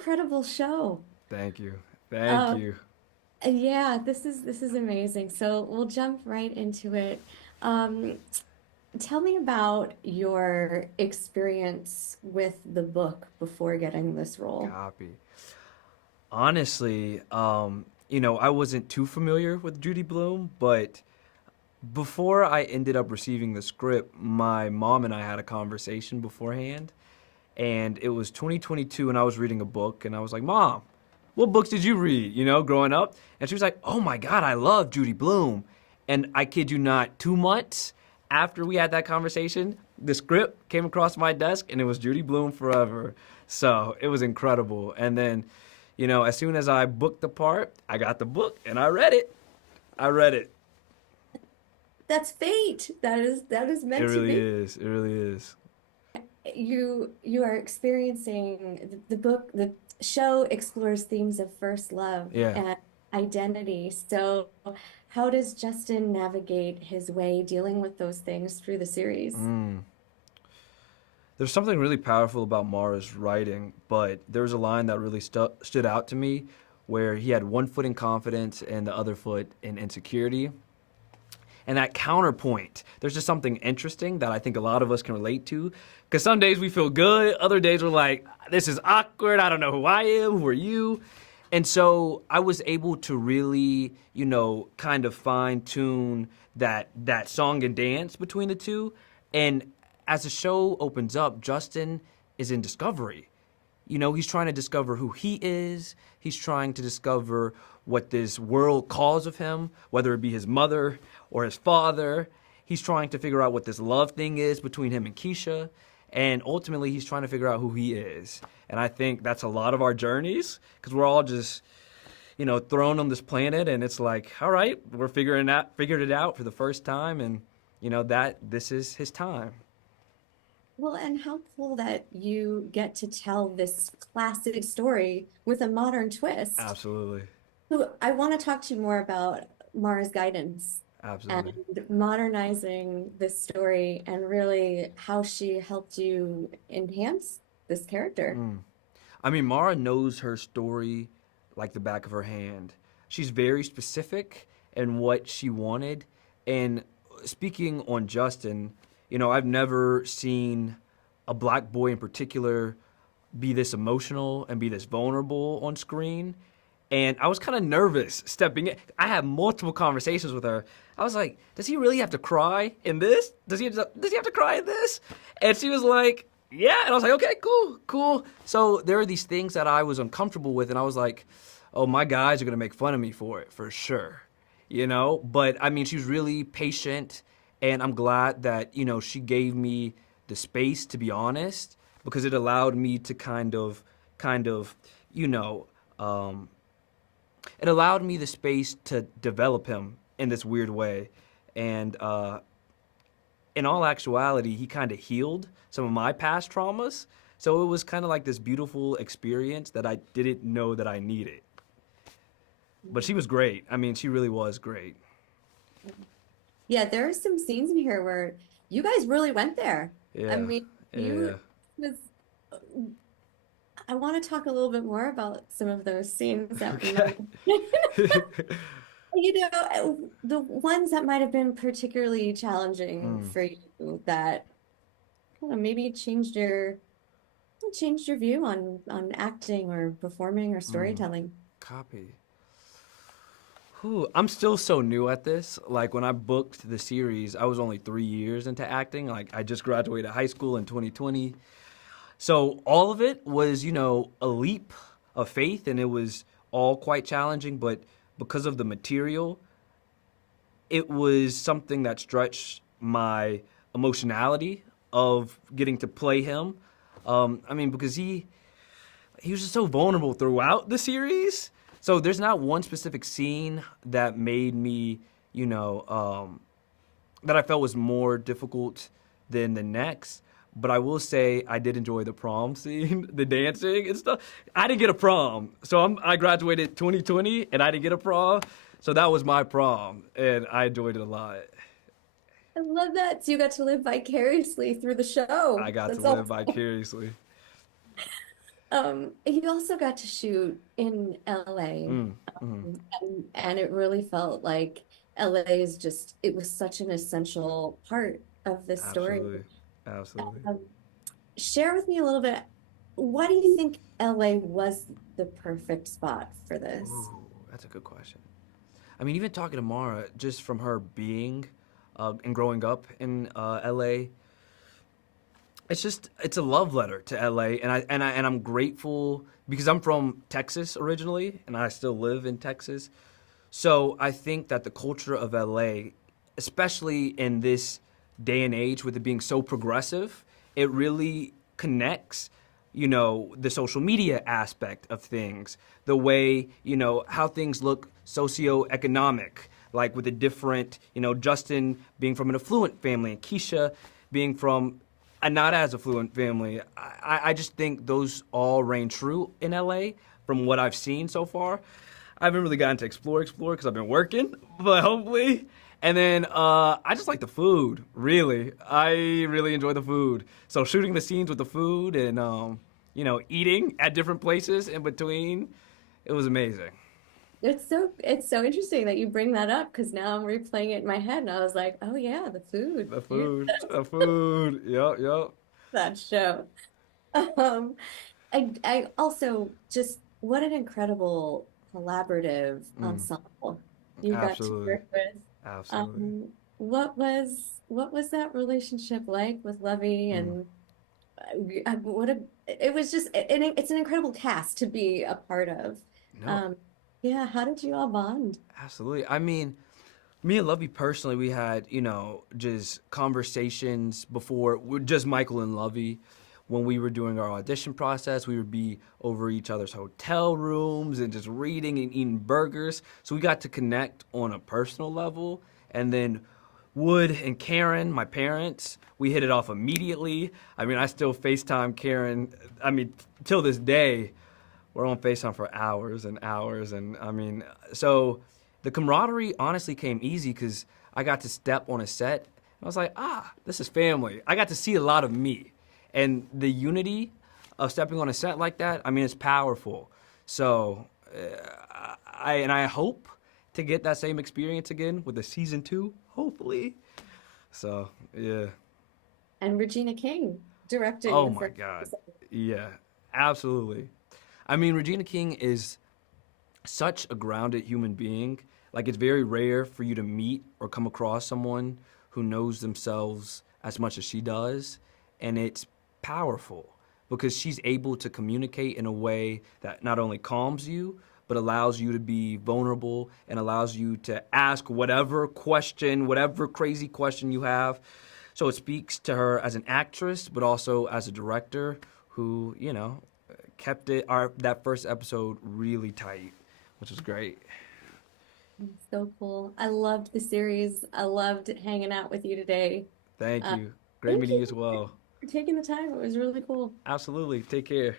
incredible show. Thank you. Thank Uh, you. yeah, this is amazing. So we'll jump right into it. Um, Tell me about your experience with the book before getting this role. Copy. Honestly, I wasn't too familiar with Judy Blume, but before I ended up receiving the script, my mom and I had a conversation beforehand, and it was 2022, and I was reading a book, and I was like, "Mom, what books did you read, growing up?" And she was like, "Oh my God, I love Judy Blume." And I kid you not, 2 months after we had that conversation, the script came across my desk, and it was Judy Blume forever. So it was incredible. And then, as soon as I booked the part, I got the book, and I read it. I read it. That's fate. That is It meant to really be. is. It really is. You are experiencing the book, the show explores themes of first love Yeah. and identity. So how does Justin navigate his way dealing with those things through the series? Mm. There's something really powerful about Mara's writing, but there's a line that really stood out to me where he had one foot in confidence and the other foot in insecurity. And that counterpoint, there's just something interesting that I think a lot of us can relate to. Because some days we feel good, other days we're like, this is awkward, I don't know who I am, who are you? And so I was able to really, kind of fine tune that song and dance between the two. And as the show opens up, Justin is in discovery. He's trying to discover who he is. He's trying to discover what this world calls of him, whether it be his mother or his father. He's trying to figure out what this love thing is between him and Keisha. And ultimately, he's trying to figure out who he is. And I think that's a lot of our journeys because we're all just, thrown on this planet. And it's like, all right, we're figured it out for the first time. And, that this is his time. Well, and how cool that you get to tell this classic story with a modern twist. Absolutely. So I want to talk to you more about Mara's guidance and Absolutely. modernizing this story and really how she helped you enhance this character. Mm. I mean, Mara knows her story like the back of her hand. She's very specific in what she wanted. And speaking on Justin, I've never seen a black boy in particular be this emotional and be this vulnerable on screen. And I was kind of nervous stepping in. I had multiple conversations with her. I was like, "Does he really have to cry in this? Does he have to cry in this?" And she was like, "Yeah." And I was like, "Okay, cool, cool." So there are these things that I was uncomfortable with, and I was like, "Oh, my guys are gonna make fun of me for it for sure," But I mean, she was really patient, and I'm glad that she gave me the space to be honest because it allowed me to kind of, you know. Um, it allowed me the space to develop him in this weird way. And in all actuality, he kind of healed some of my past traumas. So it was kind of like this beautiful experience that I didn't know that I needed. But she was great. I mean, she really was great. Yeah, there are some scenes in here where you guys really went there. I Yeah, mean, you yeah, was I want to talk a little bit more about some of those scenes that might okay. the ones that might have been particularly challenging Mm, for you that kind of maybe changed your view on acting or performing or mm. storytelling. Copy. Whew, I'm still so new at this. Like when I booked the series, I was only 3 years into acting. Like I just graduated high school in 2020. So all of it was, a leap of faith, and it was all quite challenging. But because of the material, it was something that stretched my emotionality of getting to play him. I mean, because he was just so vulnerable throughout the series. So there's not one specific scene that made me, that I felt was more difficult than the next. But I will say I did enjoy the prom scene, the dancing and stuff. I didn't get a prom, so I graduated 2020 and I didn't get a prom, so that was my prom, and I enjoyed it a lot. I love that. So you got to live vicariously through the I show. got to That's live all. vicariously. You also got to shoot in LA, Mm, mm, and it really felt like LA is just, it was such an essential part of this story. absolutely. Absolutely. Um, Share with me a little bit. Why do you think LA was the perfect spot for this? Ooh, that's a good question. I mean, even talking to Mara, just from her being and growing up in LA, it's a love letter to LA, and I'm grateful because I'm from Texas originally, and I still live in Texas. So I think that the culture of LA, especially in this day and age with it being so progressive, it really connects, the social media aspect of things, the way, how things look socioeconomic, like with a different, Justin being from an affluent family and Keisha being from a not as affluent family. I just think those all reign true in LA from what I've seen so far. I haven't really gotten to explore because I've been working, but hopefully. And then I just like the food, really. I really enjoy the food. So shooting the scenes with the food and eating at different places in between, it was amazing. It's so interesting that you bring that up because now I'm replaying it in my head and I was like, oh yeah, the food. The Yeah, food, the food. Yep, yep. that show. Um, I also just what an incredible collaborative Mm, ensemble you got to absolutely, work with. absolutely. Um, what was that relationship like with Lovey Mm. and what a it was just it's an incredible cast to be a part of. No, Um, yeah, how did you all bond? absolutely. I mean, me and Lovey personally, we had, just conversations before, just Michael and Lovey. When we were doing our audition process, we would be over each other's hotel rooms and just reading and eating burgers. So we got to connect on a personal level. And then Wood and Karen, my parents, we hit it off immediately. I mean, I still FaceTime Karen. I mean, till this day, we're on FaceTime for hours and hours. And I mean, so the camaraderie honestly came easy because I got to step on a set. I was like, this is family. I got to see a lot of me. And the unity of stepping on a set like that, I mean, it's powerful. So I hope to get that same experience again with the season two, hopefully. So yeah. And Regina King directing Oh the my first God. episode. Yeah, absolutely. I mean, Regina King is such a grounded human being. Like, it's very rare for you to meet or come across someone who knows themselves as much as she does. And it's powerful because she's able to communicate in a way that not only calms you, but allows you to be vulnerable and allows you to ask whatever question, whatever crazy question you have. So it speaks to her as an actress, but also as a director who, kept that first episode really tight, which was great. So cool. I loved the series. I loved hanging out with you today. Thank Uh, you. Great Thank meeting you you as well. for taking the time. It was really cool. Absolutely. Take care.